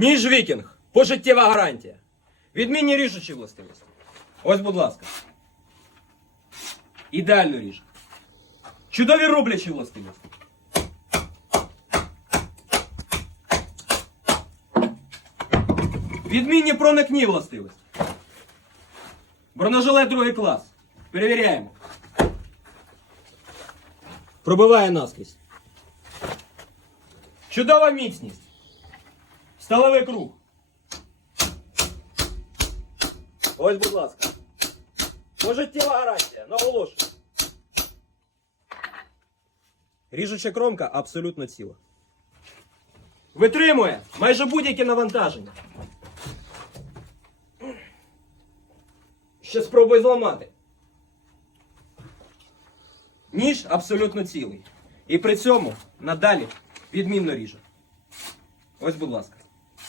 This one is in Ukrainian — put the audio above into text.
Ніж вікінг. Пожиттєва гарантія. Відмінні ріжучі властивості. Ось, будь ласка. Ідеально ріже. Чудові рублячі властивості. Відмінні проникні властивості. Бронежилет другий клас. Перевіряємо. Пробиває наскрізь. Чудова міцність. Сталевий круг. Ось, будь ласка. Пожиттєва гарантія. Наголошую. Ріжуча кромка абсолютно ціла. Витримує майже будь-яке навантаження. Ще спробуй зламати. Ніж абсолютно цілий. І при цьому надалі відмінно ріже. Ось, будь ласка.